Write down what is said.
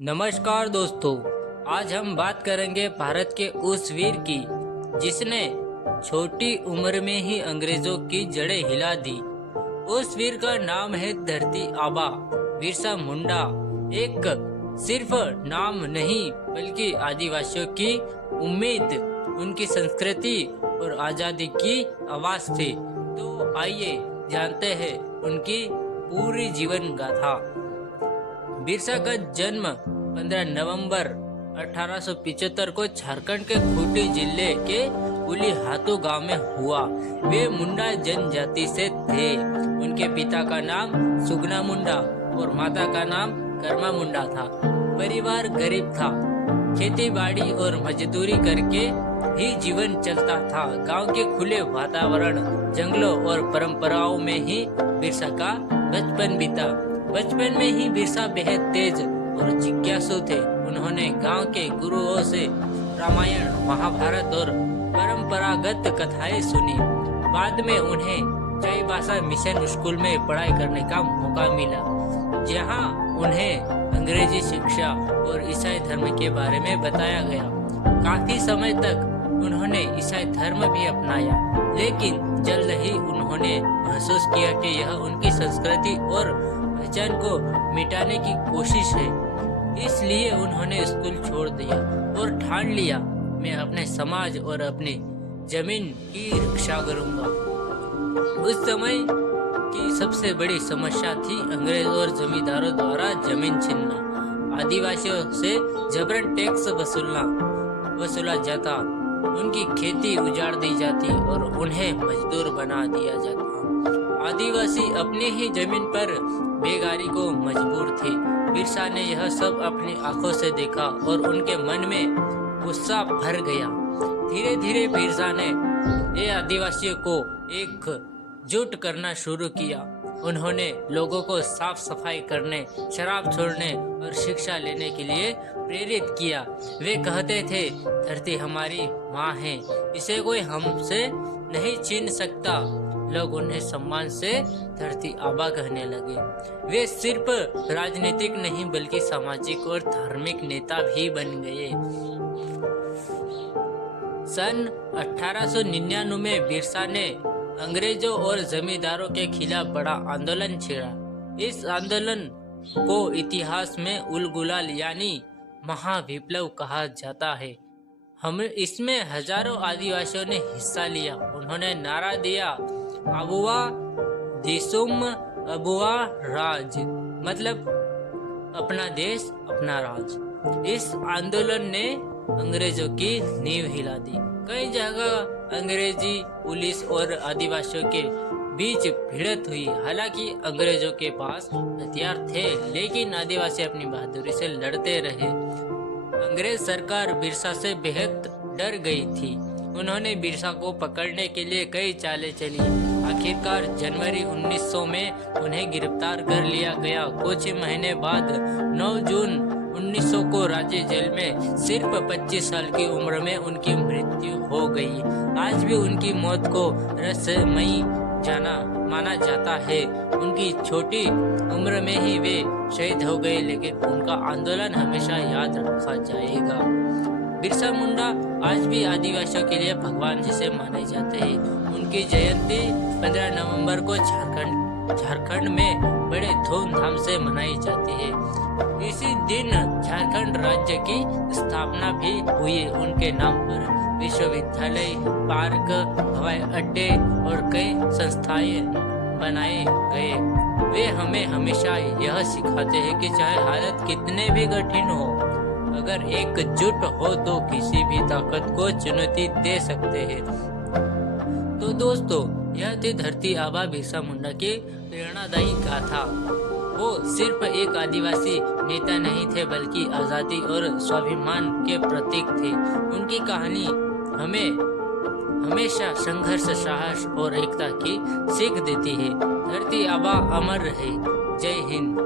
नमस्कार दोस्तों, आज हम बात करेंगे भारत के उस वीर की जिसने छोटी उम्र में ही अंग्रेजों की जड़ें हिला दी। उस वीर का नाम है धरती आबा बिरसा मुंडा। एक सिर्फ नाम नहीं बल्कि आदिवासियों की उम्मीद, उनकी संस्कृति और आजादी की आवाज थे। तो आइए जानते हैं उनकी पूरी जीवन गाथा। बिरसा का जन्म 15 नवंबर 1875 को झारखंड के खूंटी जिले के उलीहातू गांव में हुआ। वे मुंडा जनजाति से थे। उनके पिता का नाम सुगना मुंडा और माता का नाम कर्मा मुंडा था। परिवार गरीब था। खेती बाड़ी और मजदूरी करके ही जीवन चलता था। गांव के खुले वातावरण, जंगलों और परंपराओं में ही बिरसा का बचपन बीता। बचपन में ही बिरसा बेहद तेज और जिज्ञासु थे। उन्होंने गांव के गुरुओं से रामायण, महाभारत और परंपरागत कथाएं सुनी। बाद में उन्हें चाईबासा मिशन स्कूल में पढ़ाई करने का मौका मिला, जहां उन्हें अंग्रेजी शिक्षा और ईसाई धर्म के बारे में बताया गया। काफी समय तक उन्होंने ईसाई धर्म भी अपनाया, लेकिन जल्द ही उन्होंने महसूस किया कि यह उनकी संस्कृति और पहचान को मिटाने की कोशिश है। इसलिए उन्होंने स्कूल छोड़ दिया और ठान लिया, मैं अपने समाज और अपनी जमीन की रक्षा करूंगा। उस समय की सबसे बड़ी समस्या थी अंग्रेज और जमींदारों द्वारा जमीन छीनना। आदिवासियों से जबरन टैक्स वसूला जाता, उनकी खेती उजाड़ दी जाती और उन्हें मजदूर बना दिया जाता। आदिवासी अपनी ही जमीन पर बेगारी को मजबूर थे। बिरसा ने यह सब अपनी आंखों से देखा और उनके मन में गुस्सा भर गया। धीरे धीरे बिरसा ने ये आदिवासियों को एकजुट करना शुरू किया। उन्होंने लोगों को साफ सफाई करने, शराब छोड़ने और शिक्षा लेने के लिए प्रेरित किया। वे कहते थे, धरती हमारी माँ है, इसे कोई हमसे नहीं छीन सकता। लोग उन्हें सम्मान से धरती आबा कहने लगे। वे सिर्फ राजनीतिक नहीं बल्कि सामाजिक और धार्मिक नेता भी बन गए। सन 1899 में बिरसा ने अंग्रेजों और जमींदारों के खिलाफ बड़ा आंदोलन छेड़ा। इस आंदोलन को इतिहास में उल गुलाल यानी महाविप्लव कहा जाता है। इसमें हजारों आदिवासियों ने हिस्सा लिया। उन्होंने नारा दिया, अबुआ देशुम अबुआ राज, मतलब अपना देश अपना राज। इस आंदोलन ने अंग्रेजों की नींव हिला दी। कई जगह अंग्रेजी पुलिस और आदिवासियों के बीच भिड़ंत हुई। हालांकि अंग्रेजों के पास हथियार थे, लेकिन आदिवासी अपनी बहादुरी से लड़ते रहे। अंग्रेज सरकार बिरसा से बेहद डर गई थी। उन्होंने बिरसा को पकड़ने के लिए कई चालें चली। आखिरकार जनवरी 1900 में उन्हें गिरफ्तार कर लिया गया। कुछ महीने बाद 9 जून 1900 को राज्य जेल में सिर्फ 25 साल की उम्र में उनकी मृत्यु हो गई। आज भी उनकी मौत को रहस्यमयी माना जाता है। उनकी छोटी उम्र में ही वे शहीद हो गए, लेकिन उनका आंदोलन हमेशा याद रखा जाएगा। बिरसा मुंडा आज भी आदिवासियों के लिए भगवान जैसे माने जाते हैं। उनकी जयंती 15 नवंबर को झारखंड में बड़े धूमधाम से मनाई जाती है। इसी दिन झारखंड राज्य की स्थापना भी हुई। उनके नाम पर विश्वविद्यालय, पार्क, हवाई अड्डे और कई संस्थाएं बनाए गए। वे हमें हमेशा यह सिखाते हैं कि चाहे हालत कितने भी कठिन हो, अगर एकजुट हो तो किसी भी ताकत को चुनौती दे सकते हैं। तो दोस्तों, यह थी धरती आबा बिरसा मुंडा की प्रेरणादायी गाथा। वो सिर्फ एक आदिवासी नेता नहीं थे, बल्कि आजादी और स्वाभिमान के प्रतीक थे। उनकी कहानी हमें हमेशा संघर्ष, साहस और एकता की सीख देती है। धरती आबा अमर रहे। जय हिंद।